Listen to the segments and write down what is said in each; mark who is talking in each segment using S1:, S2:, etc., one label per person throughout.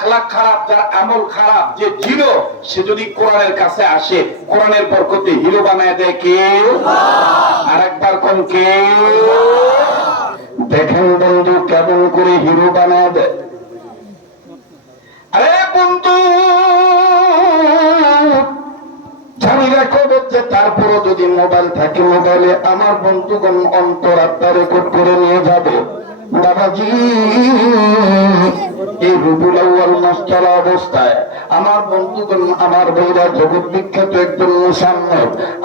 S1: আখলাখ খারাপ, যার আমল খারাপ, যে জিরো সে যদি কোরআনের কাছে আসে, কোরআনের বরকতে হিরো বানায় দেয় কে আর একবার কোন কে দেখেন বন্ধু, কেমন করে হিরো বানায় দেয়। আরে বন্ধু, জানি রাখো যে তারপরও যদি মোবাইল থাকে, মোবাইলে আমার বন্ধুগণ অন্তরাত্মা রেকর্ড করে নিয়ে যাবে। বাবাজি। এই রুবুল আউয়াল মাস অবস্থায় আমার বন্ধুগণ আমার ভাইরা জগৎ বিখ্যাত একজন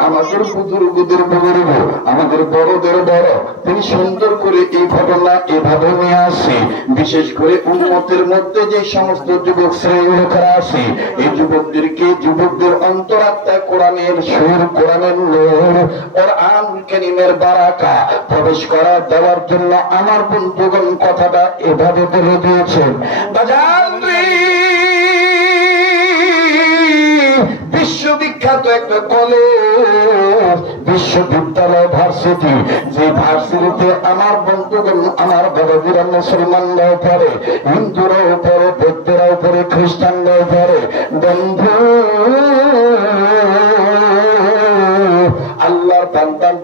S1: আমাদের বুজুর্গদের বুজুর্গ, আমাদের বড়দের বড়, তিনি সুন্দর করে এই ঘটনা এভাবে নিয়ে আসে। বিশেষ করে উন্মতের মধ্যে যে সমস্ত যুবক শ্রেণি লোকেরা আছে, এই যুবকদেরকে যুবকদের অন্তরাত্মায় কোরআনের সুর, কোরআনের নূর কোরআন কারীমের বারাকা প্রবেশ করা দেওয়ার জন্য আমার বন্ধুগণ কথাটা এভাবে বলে দিয়েছেন। বিশ্ববিখ্যাত একটা কলেজ, বিশ্ববিদ্যালয় ভার্সিটি, যে ভার্সিটিতে আমার বন্ধুগণ, আমার বড়দিরা মুসলমানরাও পড়ে, হিন্দুরাও পড়ে, বৌদ্ধরাও পড়ে, খ্রিস্টানরাও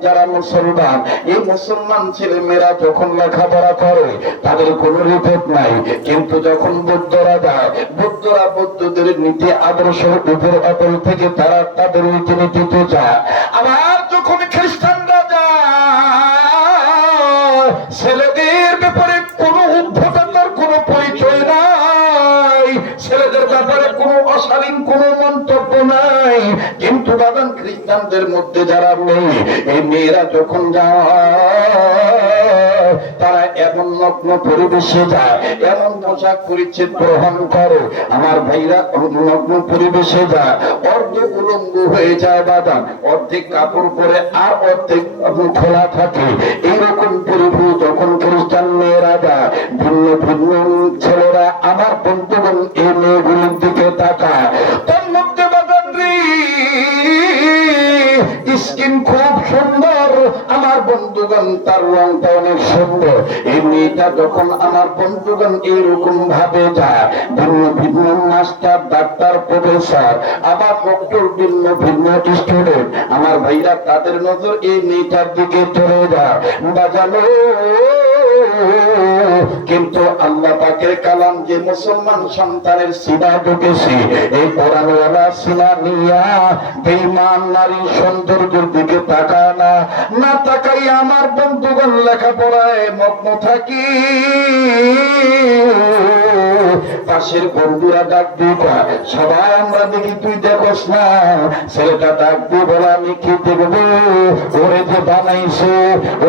S1: যারা মুসলমান, এই মুসলমান ছেলে মেয়েরা যখন লেখাপড়া করে, তাদের কোনো রিপোর্ট নাই। কিন্তু যখন বৌদ্ধরা যায়, বৌদ্ধরা বৌদ্ধদের নীতি আদর্শের উপর অটল থেকে তারা তাদের রীতিনীতিতে যায়। আবার যখন খ্রিস্টানরা যায়, ছেলেদের ব্যাপারে কোনো উদ্ভটতার কোনো পরিচয় নাই। ছেলেদের ব্যাপারে কোনো অশালীন কোনো মন্তব্য নাই। কিন্তু বাগান খ্রিস্টানদের মধ্যে যারা নেই, এই মেয়েরা যখন যায়, তারা এমন নগ্ন পরিবেশে যায়, এমন পোশাক পরিচ্ছেদ গ্রহণ করে। আমার ভাইরা নগ্ন পরিবেশে যায়, অর্ধেক উলঙ্গ হয়ে যায় বাদাম অর্ধেক কাপড় পরে আর অর্ধেক খোলা থাকে। এইরকম পরিভূ যখন খ্রিস্টান মেয়েরা যায়, ভিন্ন ভিন্ন ছেলেরা আমার বন্ধুগণ এই মেয়েগুলির দিকে তাকায়। স্কিন খুব সুন্দর। আমার বন্ধুগণ, তার রংটা অনেক সুন্দর। এই মেয়েটা যখন আমার বন্ধুগণ এইরকম ভাবে যায়, ভিন্ন ভিন্ন মাস্টার, ডাক্তার, প্রফেসর, আবার ডক্টর ভিন্ন ভিন্ন স্টুডেন্ট আমার ভাইরা তাদের নজর এই মেয়েটার দিকে চলে যায়। বাজানো কিন্তু আল্লাহ পাকের কালাম যে মুসলমান সন্তানের সিনা ঢুকেছে এই কোরআনওয়ালা সিনা নিয়া বেঈমান নারী সৌন্দর্যের দিকে তাকায় না। না তাকাই আমার বন্ধুগণ লেখাপড়ায় মগ্ন থাকি। পাশের বন্ধুরা ডাক কয়, সবাই আমরা দেখি তুই দেখোস না। ছেলেটা ডাক দিয়ে বলে আমি কি দেখব? ওরে যে বানাইছে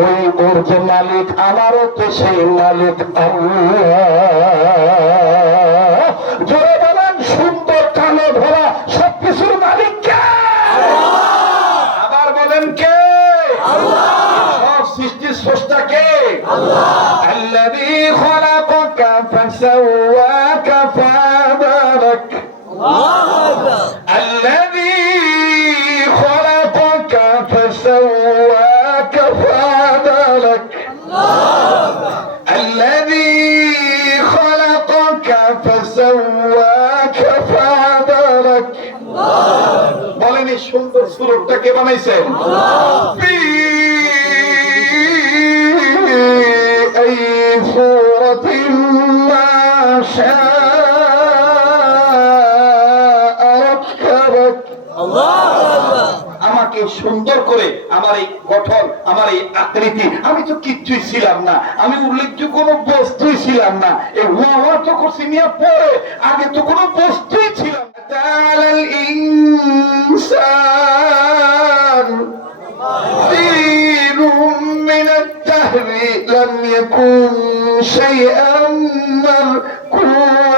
S1: ওই ওর যে মালিক আমারও তো সিনালিত জোরে বলেন সুন্দর কালো ধরা সবকিছুর মালিক কে আবার বলেন কে সব সৃষ্টির স্রষ্টা কে আল্লাহ আল্লাহ খলাকাকা সুন্দর সুরটটা কে বানাইছে? আমাকে সুন্দর করে আমার এই গঠন, আমার এই আকৃতি, আমি তো কিচ্ছুই ছিলাম না। আমি উল্লেখযোগ্য কোনো বস্তুই ছিলাম না। এই হওয়া তো করছি নিয়ে পরে, আগে তো কোনো বস্তুই ছিলাম على الإنسان دين من الدهر لم يكن شيئا مركوبا.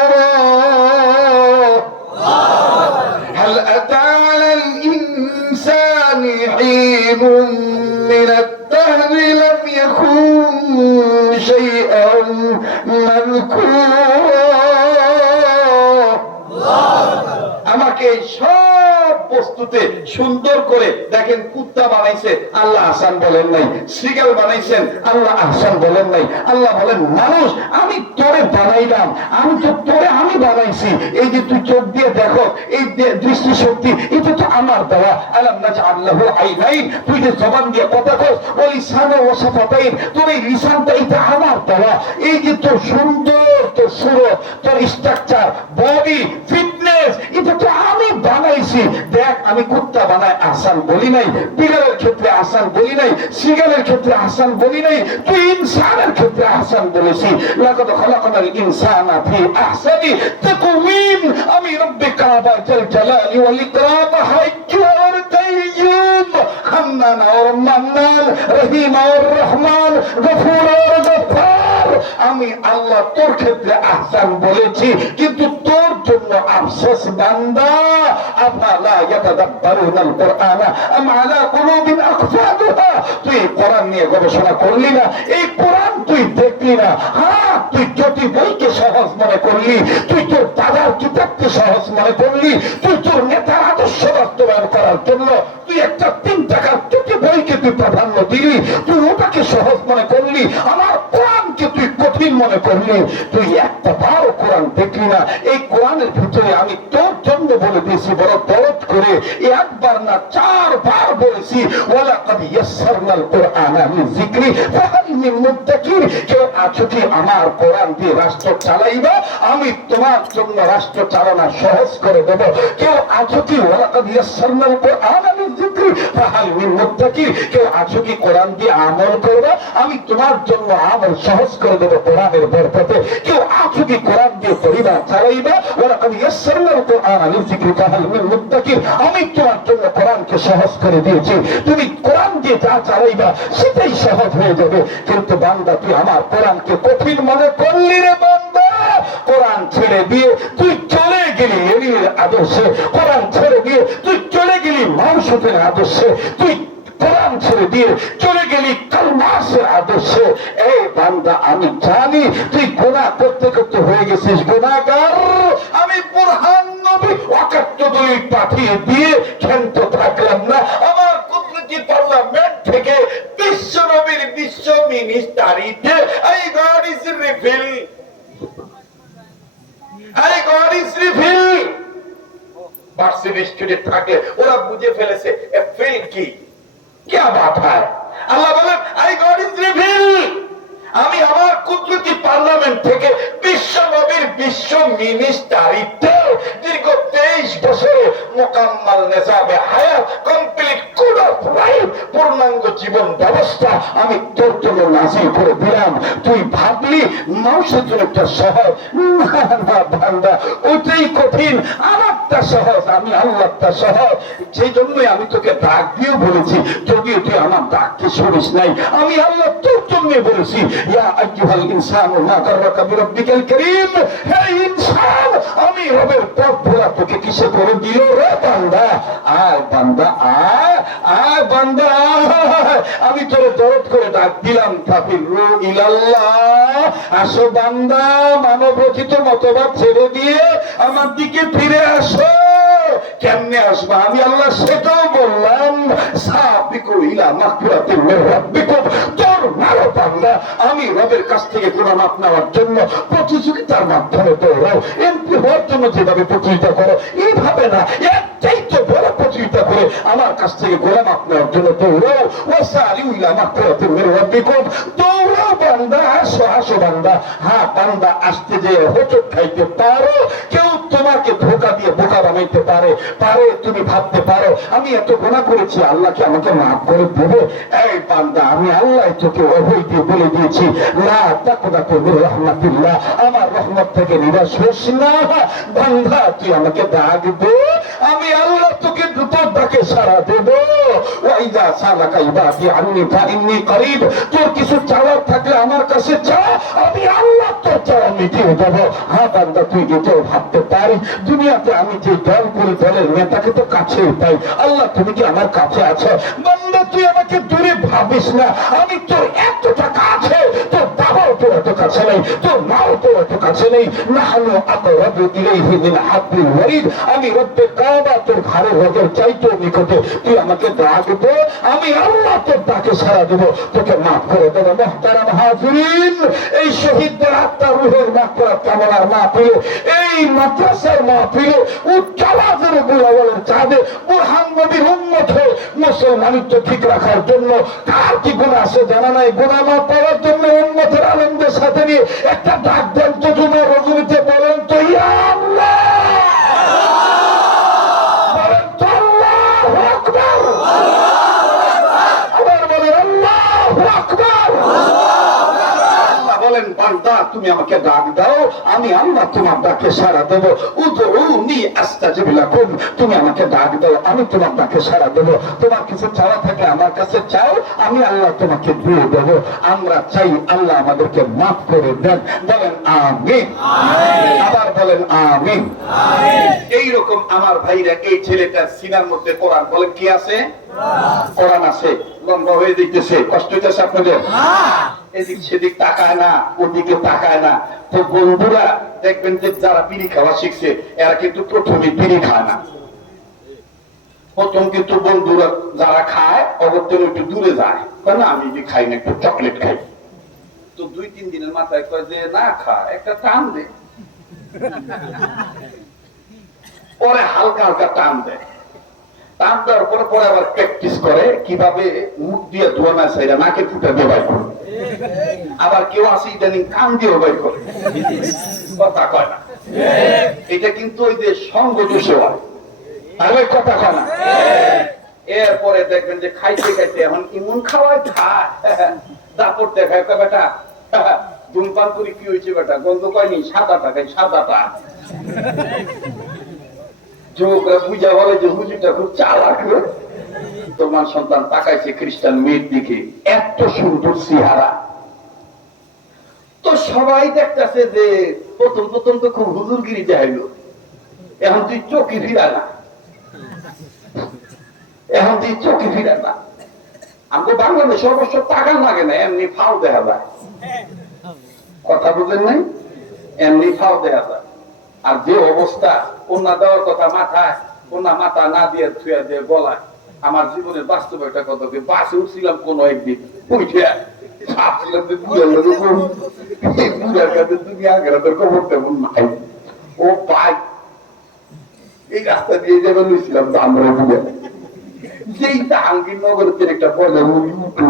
S1: এই সব বস্তুতে সুন্দর করে দেখেন কুত্তা বানাইছে, আল্লাহ আসান বলেন নাই। শ্রীগাল বানাইছেন, আল্লাহ আসান বলেন নাই। আল্লাহ বলেন, মানুষ, আমি তোরে বানাইলাম, আমি তো তোরে আমি বানাইছি। এই যে তুই চোখ দিয়ে দেখো, এই দৃষ্টিশক্তি এটা তো আমার দেওয়া, আলাম আল্লাহ আইনাই তুই যে জবান দিয়ে কথা ওই লিসানটা এটা আমার দেওয়া। এই যে তোর সুন্দর, তোর সুর তোর স্ট্রাকচার বডি ফিটনেস এটা তো আমি বানাইছি। দেখ, আমি কুত্তা বানাই, আসান বলি নাই। বিড়ালের ক্ষেত্রে আসান বলি নাই। সিগালের ক্ষেত্রে আসান বলি নাই। তুই ইনসানের ক্ষেত্রে আসান বলেছি। লাকাদ খালাকনাল ইনসানা ফি আহসানি তাকওয়িম। আমি রব্বে কাবা জাল জালালি ওয়াল ইকরাম রহমান গফুর ওর গফফার আমি আল্লাহ তোর ক্ষেত্রে আহসান বলেছি, কিন্তু তোর জন্য আফসোস বান্দা আফালা আম আলা কুলুবিন তুই কোরআন নিয়ে গবেষণা করলি না, এই কোরআন তুই দেখলি না। হ্যাঁ তুই বইকে সহজ মনে করলি, তুই তোর দাদার কিতাবকে সহজ মনে করলি, তুই তোর নেতার আদর্শ বাস্তবায়ন করার জন্য তুই একটা তিন টাকার জ্যোতি বইকে তুই প্রাধান্য দিলি, তুই ওটাকে সহজ মনে করলি, আমার কোরআনকে তুই কঠিন মনে করলে তুই একটা বারো কোরআন দেখলি না? এই কোরআনের ভিতরে আমি তোর জন্য বলে দিয়েছি বড় দরদ করে একবার না চারবার বলেছি, ওয়ালাকাদ ইয়াসসারনাল কোরআনা লিযিকরি ফাহাল মিন মুদ্দাকির। কেউ আছো কি আমার কোরআন দিয়ে রাষ্ট্র চালাইবা, আমি তোমার জন্য রাষ্ট্র চালনা সহজ করে দেব। কেউ আছো কি ওয়ালাকাদ ইয়াসসারনাল কোরআনা লিযিকরি ফাহাল মিন কেউ আছো কি কোরআন দিয়ে আমল করবে, আমি তোমার জন্য আমল সহজ করে দেব কোরআনের বরকতে। কেউ আছো কি কোরআন দিয়ে পরিবার চালাইবে, ওয়ালাকাদ ইয়াসসারনাল কোরআনা লিযিকরি ফাহাল মিন আমি তোমার জন্য কোরআনকে সহজ করে দিয়েছি। তুমি কোরআন দিয়ে যা চালাইবা, সেটাই সহজ হয়ে যাবে। কিন্তু বান্দা, তুই আমার কোরআনকে কঠিন মনে করলি রে বান্দা? কোরআন ছেড়ে দিয়ে তুই চলে গেলি এলির আদর্শে। কোরআন ছেড়ে দিয়ে তুই চলে গেলি মানুষের আদর্শে। তুই কোরআন ছেড়ে দিয়ে চলে গেলি কালমাসের আদর্শে। এই বান্দা, আমি জানি তুই গোনা করতে করতে হয়ে গেছিস, গুনাহগার। আমি বুরহান নবী ওয়াকাত্ত দলিল পাঠিয়ে দিয়ে ক্ষান্ত থাকলাম না। আমার থেকে বিশ্ব নবীর বিশ্ব মিনিস্টারিতে এই গড ইজ রিফিল আরে গড ইজ রিফিল ওরা বুঝে ফেলেছে ফিল কি? কে বাত হ্যায় আল্লাহ বলেন আই গড ইজ রিভিল আমি আমার কুদরতি পার্লামেন্ট থেকে বিশ্ব নবীর বিশ্ব মিনিস্টারিতে দীর্ঘ তেইশ বছরে মোকাম্মাল নেজাবে হায়াত কমপ্লিট কোড অফ লাইফ পূর্ণাঙ্গ জীবন ব্যবস্থা আমি তোর জন্য নাজিল করে দিলাম। তুই ভাবলি মানুষের জন্য একটা সহজ। না না, বান্দা ওটাই কঠিন আমারটা সহজ, আমি আল্লাহটা সহজ। সেই জন্যই আমি তোকে ডাক দিয়েও বলেছি, যদিও তুই আমার ডাককে শুনিস নাই, আমি আল্লাহ তোর জন্য বলেছি আমি রবের পথ ভোলা তোকে কিসে করে দিল রে বান্দা? আয় বান্দা, আয় আয় বান্দা, আমি তোরে দরদ করে ডাক দিলাম কাফির রু ইলাল্লাহ। আসো বান্দা মানব রচিত মতবাদ ছেড়ে দিয়ে আমার দিকে ফিরে আসো। কেমনে আসব? আমি আল্লাহ সেটাও বললাম তোর মারো বান্দা, আমি রবের কাছ থেকে কোরআন নেওয়ার জন্য প্রতিযোগিতার মাধ্যমে দৌড়াও। এমপি হওয়ার জন্য যেভাবে প্রতিযোগিতা করো, এইভাবে না, একটাই তো বড় প্রতিযোগিতা করে আমার কাছ থেকে গোলাম আপনার জন্য দৌড়াও। ওয়াসারিউ ইলা মাগফিরাতিন মির রাব্বিকুম, দৌড়াও বান্দা আসো বান্দা। হ্যাঁ বান্দা আসতে যে হোচট খাইতে পারো, কেউ তোমাকে ধোকা দিয়ে বোকা বানাইতে পারে পারে, তুমি ভাবতে পারো। আমি এত গুণা করেছি, আল্লাহকে আমাকে মাফ করে দেবে। এই বান্দা, আমি আল্লাহ তোকে অভয় দিয়ে বলে দিয়েছি। না রহমাতুল্লাহ। আমার রহমত থেকে নিরাশ হোস না। বান্দা, তুই আমাকে ডাক দে। আমি আল্লাহ তোকে দ্রুত ডাকে সারা দেব। ওয়াইদা সালাকা করিব। তোর কিছু চাওয়ার থাকলে আমার কাছে চা আমি আল্লাহ তোর চাওয়া মিটিয়ে দেবো। হ্যাঁ বান্দা, তুই যেতেও ভাবতে পারি দুনিয়াতে আমি যে দল করে দলের নেতাকে তো কাছে পাই আল্লাহ, তুমি কি আমার কাছে আছো? বন্ধ, তুই আমাকে দূরে ভাবিস না। আমি তোর কাছে তোর এত কাছে নেই তোর মাও তোর এত কাছে নেই। নাহনু আকরাবু ইলাইহি মিন হাবলিল ওয়ারিদ আমি রব্বে কাবা তোর ঘরে রোগের চাইতো নিকটে। তুই আমাকে ডাক আমি আল্লাহ তোর ডাকে সারা দেব। তোকে মাফ করে দেবো, মহতারাম হাজিরিন। এই শহীদদের আত্মা, রুহের মাফরাত কামনার মাহফিল? এই মাদ্রাসার মাহফিল উচ্চ আওয়াজের বুড়াওয়ালের চাঁদে বুরহান নবীর উন্মত হয়ে মুসলমানিত্ব ঠিক রাখার জন্য তার কি গুণা আছে জানা নাই? গুণা মাফ পাওয়ার জন্য উন্নতের আনন্দের সাথে নিয়ে একটা ডাক দেন তো জুমার রজনীতে বলেন তো ইয়া আল্লাহ বলেন তো আল্লাহু আকবার আবার বলেন আল্লাহু আকবার আল্লাহ বলেন বান্দা তুমি আমাকে ডাক দাও আমি আল্লাহ তোমার ডাকে সাড়া দেবো। উদরুনি আস্তাজিব লাকুম তুমি আমাকে ডাক দাও আমি তোমার ডাকে সাড়া দেবো। তোমার কিছু চাওয়া থাকে আমার কাছে চাও আমি আল্লাহ তোমাকে দিয়ে দেবো। আমরা চাই আল্লাহ আমাদেরকে মাফ করে দেন। বলেন আমিন। আবার বলেন আমিন। এইরকম আমার ভাইরা এই ছেলেটার সিনার মধ্যে কোরআন বলেন কি আছে? কোরআন আছে লম্বা হয়ে দিতেছে কষ্ট হইতেছে আপনাদের? এদিক সেদিক তাকায় না ওদিকে তাকায় না। তো বন্ধুরা দেখবেন যে যারা বিড়ি খাওয়া শিখছে এরা কিন্তু প্রথমে বিড়ি খায় না। প্রথম কিন্তু বন্ধুরা যারা খায় অগত্যের একটু দূরে যায়। না আমি এটি খাই না একটু চকলেট খাই। তো দুই তিন দিনের মাথায় কয় যে না খা একটা টান দে। পরে হালকা হালকা টান দেয়। টান দেওয়ার পরে পরে আবার প্র্যাকটিস করে, কীভাবে মুখ দিয়ে ধোয়া না সাইরা নাকে করে। আবার কেউ আছে ইদানিং কান দিয়ে করে। কথা কয় না। এটা কিন্তু ওই যে সঙ্গ আর কথা কয় না। এরপরে দেখবেন যে খাইতে খাইতে এখন ইমন খাওয়ায় খায়। দাপট দেখায় বেটা, ধূমপান করি কি হয়েছে, বেটা? গন্ধ কয়নি? সাদাটা খাই, সাদাটা। যুবকরা পূজা বলে যে হুজুরটা খুব চালাক। তোমার সন্তান তাকাইছে খ্রিস্টান মেয়ের দিকে, এত সুন্দর চেহারা। তো সবাই দেখতেছে যে প্রথম প্রথম তো খুব হুজুরগিরি দেখাইলো। এখন তুই চোখে ফিরা না। এখন তুই চোখে ফিরা না। আমাকে বাংলাদেশে অবশ্য টাকা লাগে না, এমনি ফাও দেখা যায়। কথা বুঝলেন নাই? এমনি ফাও দেখা যায়। আর যে অবস্থা, কন্যা দেওয়ার কথা মাথায়, কন্যা মাথা না দিয়ে থুয়া দিয়ে গলায়, আমার জীবনের বাস্তব একটা কথা বাসে উঠছিলাম কোন একদিন ও এই রাস্তা দিয়ে একটা পয়লা উঠল।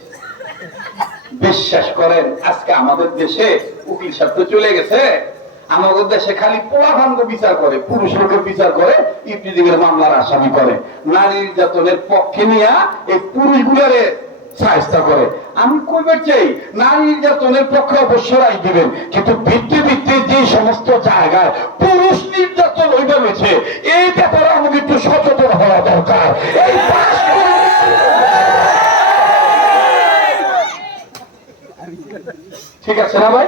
S1: বিশ্বাস করেন, আজকে আমাদের দেশে উকিল সাহেব তো চলে গেছে। আমাদের দেশে খালি পোলাভাঙ্গ বিচার করে, পুরুষ লোকের বিচার করে ইফতিজিংয়ের মামলার আসামি করে। নারী নির্যাতনের পক্ষে নিয়ে এই পুরুষগুলারে সাহায্য করে। আমি কইবার চাই, নারী নির্যাতনের পক্ষে অবশ্য রায় দিবেন, কিন্তু ভিত্তি ভিত্তি যে সমস্ত জায়গায় পুরুষ নির্যাতন হইবে এই ব্যাপারে আমাকে একটু সচেতন হওয়া দরকার। এই পাশ ঠিক আছে না ভাই?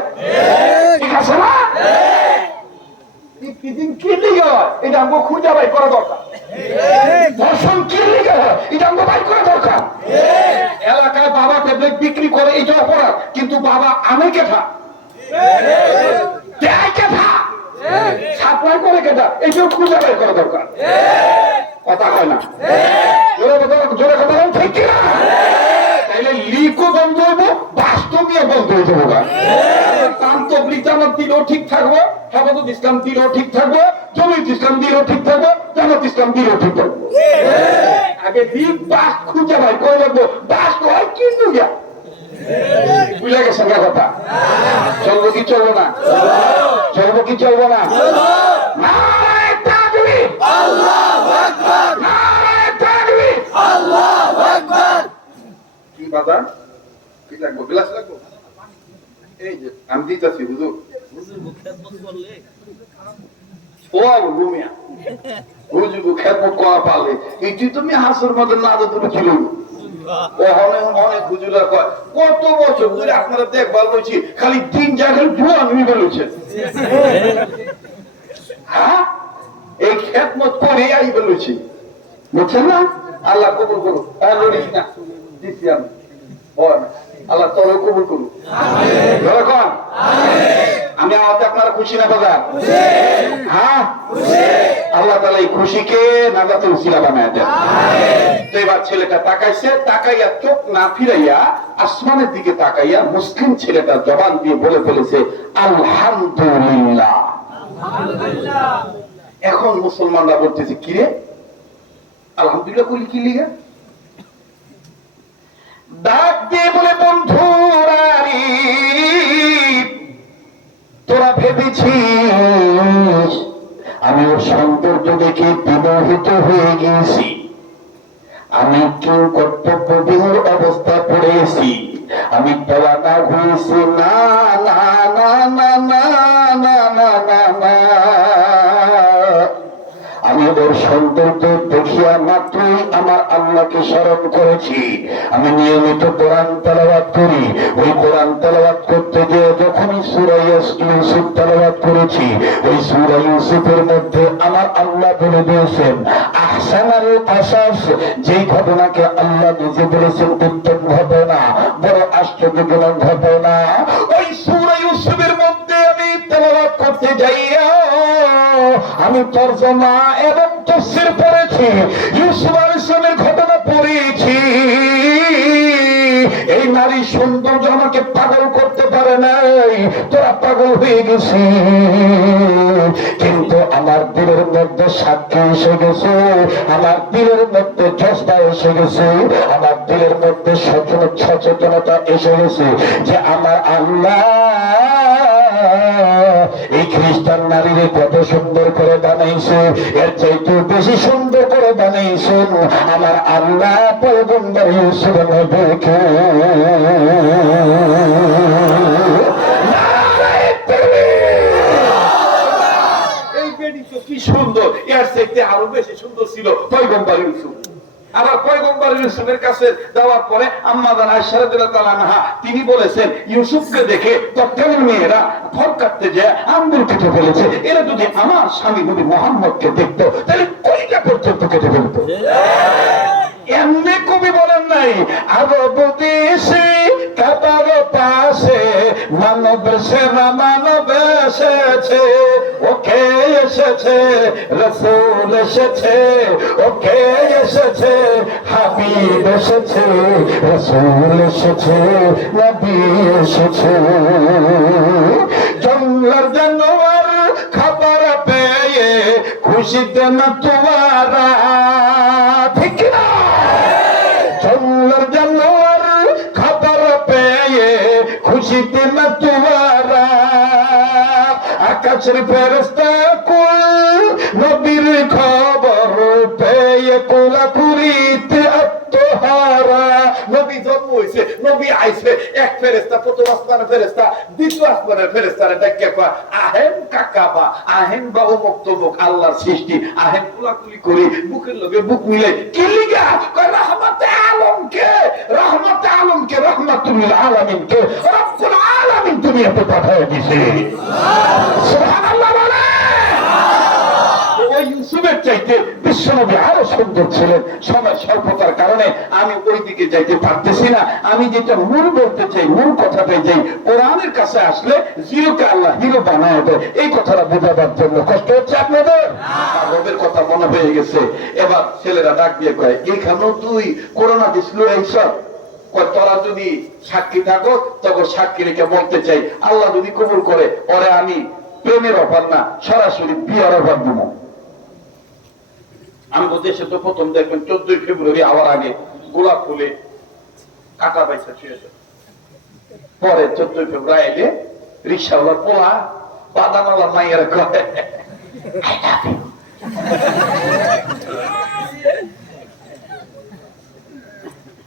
S1: ঠিক। আছে না? ইফতিজিং কি লিগে হয়? এটা আমাকে খুঁজে বাই করা দরকার। ধর্ষণ কি লিগে হয়? এটা আমাকে বাই করা দরকার। এলাকায় বাবা ট্যাবলেট বিক্রি করে এটা অপরাধ। কিন্তু বাবা আমি কেঠা? দেয় কেঠা? সাপ্লাই করে খুঁজে বাই করা দরকার। কথা কয় না। জোরে কথা জোরে কথা ঠিক। তাইলে লিকও বন্ধ হইব। বাস্তবিও বন্ধ হয়ে যাব তান্ত্রিক জামাত দিলেও ঠিক থাকব হেফাজত ইসলাম দিলেও ঠিক থাকব জমিত ইসলাম দিলেও ঠিক থাকব জামাত ইসলাম দিলেও ঠিক থাকব। আগে দ্বীপ বাস খুঁজে ভাই করে লাগবো? বাস হয় কিন্তু গিয়া বুঝে গেছেন না কথা? চলবো কি চলবো না? চলবো। কি চলবো না! কি বাবা? লাগবো, গ্লাস লাগবো? এই যে, আমি দিতেছি, হুজুর। আপনারা দেখভাল বলছি খালি তিন জায়গায় জোয়ান হয়ে বলেছেন। হ্যাঁ? এই খেদমত করে আই বলেছি। বুঝছেন না? আল্লাহ কবুল করুন হ্যাঁ দিচ্ছি আমি। আল্লাহ তোরে কবুল করুন আমি আমাকে আপনারা খুশি না বাজার? হ্যাঁ? আল্লাহ তালা এই খুশিকে নাজাতে বানায় দেন। তো এবার ছেলেটা তাকাইছে তাকাইয়া চোখ না ফিরাইয়া আসমানের দিকে তাকাইয়া মুসলিম ছেলেটা জবান দিয়ে বলে ফেলেছে আলহামদুলিল্লাহ। এখন মুসলমানরা বলতেছে কিরে? আলহামদুলিল্লাহ বলি কি লিগা? ডাক দিয়ে বলে বন্ধুরারি তোরা ভেবেছিস আমি ওর সৌন্দর্য দেখে বিমোহিত হয়ে গিয়েছি আমি কেউ কর্তব্যবিহীন অবস্থা পড়েছি আমি দেওয়ানা হয়েছি না না না না না না না না না ওর সৌন্দর্য দেখিয়া মাত্রই আমার আল্লাহকে স্মরণ করেছি। আমি নিয়মিত কোরআন তেলাবাদ করি। ওই কোরআন তেলাবাদ করতে গিয়ে যখনই সুরাই ইউসুফ তেলাবাদ করেছি, ওই সুরাই ইউসুফের মধ্যে আমার আল্লাহ বলে দিয়েছেন, আহসানাল আসাস যেই ঘটনাকে আল্লাহ নিজে বলেছেন, উত্তম ঘটনা বড় আশ্চর্যজনক ঘটনা। আমি তর্জমা এবং তফসির পড়েছি, ইউসুফ আলাইসলামের ঘটনা পড়েছি। এই নারী সৌন্দর্য আমাকে পাগল করতে পারে নাই, তোরা পাগল হয়ে গেছি কিন্তু আমার দিলের মধ্যে সাক্ষী এসে গেছে, আমার দিলের মধ্যে জস্তা এসে গেছে, আমার দিলের মধ্যে সচেতন সচেতনতা এসে গেছে যে আমার আল্লাহ খ্রিস্টান নারীরে কত সুন্দর করে বানাইছে, এর চাইতে বেশি সুন্দর করে বানাইছেন আমার আল্লাহ কি সুন্দর, এর চাইতে আরও বেশি সুন্দর ছিল পয়গম্বর ইউসুফ। আবার পয়গম্বর ইউসুফের কাছে দেওয়ার পরে আম্মাদান আশারদুল্লাহা তিনি বলেছেন ইউসুফকে দেখে তৎকালীন মেয়েরা ঘর কাটতে যায় আঙ্গুল কেটে ফেলেছে। এরা যদি আমার স্বামী নবী মোহাম্মদকে দেখতো তাহলে কলিটা পর্যন্ত কেটে ফেলতো? এমনি কবি বলেন নাই আরব দেশে কাবার পাশে মানব সেনা, মানব এসেছে, ওকে এসেছে, রসুল এসেছে, ওকে এসেছে, হাবিব এসেছে, রসুল এসেছে, নবী এসেছে। জঙ্গলার জানোয়ার খাবার পেয়ে খুশিতে না তোমারা। তোমারা। আকাশের ফেরস্তা কুল খবর পেয়ে আত্মহারা। নবী জন্ম হয়েছে, নবী আইছে, এক ফেরেস্তা প্রথম আসমানের ফেরেস্তা দ্বিতীয় আসমানের ফেরেস্তারে ডাকিয়া কয়, আহেন কাকা বা, আহেন বা অমুক তমুক, আল্লাহর সৃষ্টি, আহেন কুলাকুলি করে, বুকের লগে বুক মিলে কি লিগা? কয়, রহমতে আলমকে রহমত আলমকে রহমতুল আলমিনকে রব্বুল আলমিন তুমি এত পাঠায় দিছে। সুবহানাল্লাহ বলে ওই ইউসুফের চাইতে বিশ্বনবী আরও সুন্দর ছিলেন। সময় স্বল্পতার কারণে আমি ওই দিকে যাইতে পারতেছি না। আমি যেটা মূল বলতে চাই, মূল কথাটাই যাই কোরআনের কাছে আসলে জিরোকে আল্লাহ হিরো বানায় দেয়। এই কথাটা বোঝাবার জন্য কষ্ট হচ্ছে আপনাদের? রবের কথা মনে হয়ে গেছে। এবার ছেলেরা ডাক দিয়ে কয় এখানেও তুই করোনা দিছিল এইসব তোরা যদি সাক্ষী থাকো, তখন সাক্ষী রেখে বলতে চাই, আল্লাহ যদি কবুল করে ওরে আমি প্রেমের অফার না, সরাসরি বিয়ার অফার দিব। আমি তো দেশে তো প্রথম দেখবেন চোদ্দই ফেব্রুয়ারি আবার আগে গোলাপ ফুলে কাটা পয়সা ছুঁয়েছে পরে চোদ্দই ফেব্রুয়ারি এলে রিক্সাওয়ালা পোলা বাদামালা মাইয়ের কয় "I love you."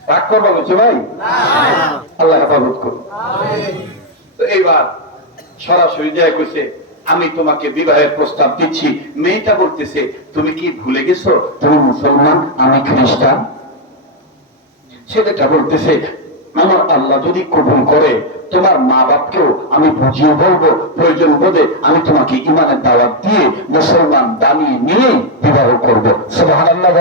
S1: রাগ করব বলছে ভাই? আল্লাহ হেফাজত করুন তো এইবার সরাসরি দেয়া কইছে আমি তোমাকে বিবাহের প্রস্তাব দিচ্ছি। মেয়েটা বলতেছে, তুমি কি ভুলে গেছো? তুমি মুসলমান? আমি খ্রিস্টান? ছেলেটা বলতেছে, আমার আল্লাহ যদি কবুল করে, তোমার মা বাপকেও আমি বুঝিয়ে বলব। প্রয়োজন বোধে আমি তোমাকে ইমানের দাওয়াত দিয়ে মুসলমান দাঁড়িয়ে নিয়ে বিবাহ করব। সুবহানাল্লাহ।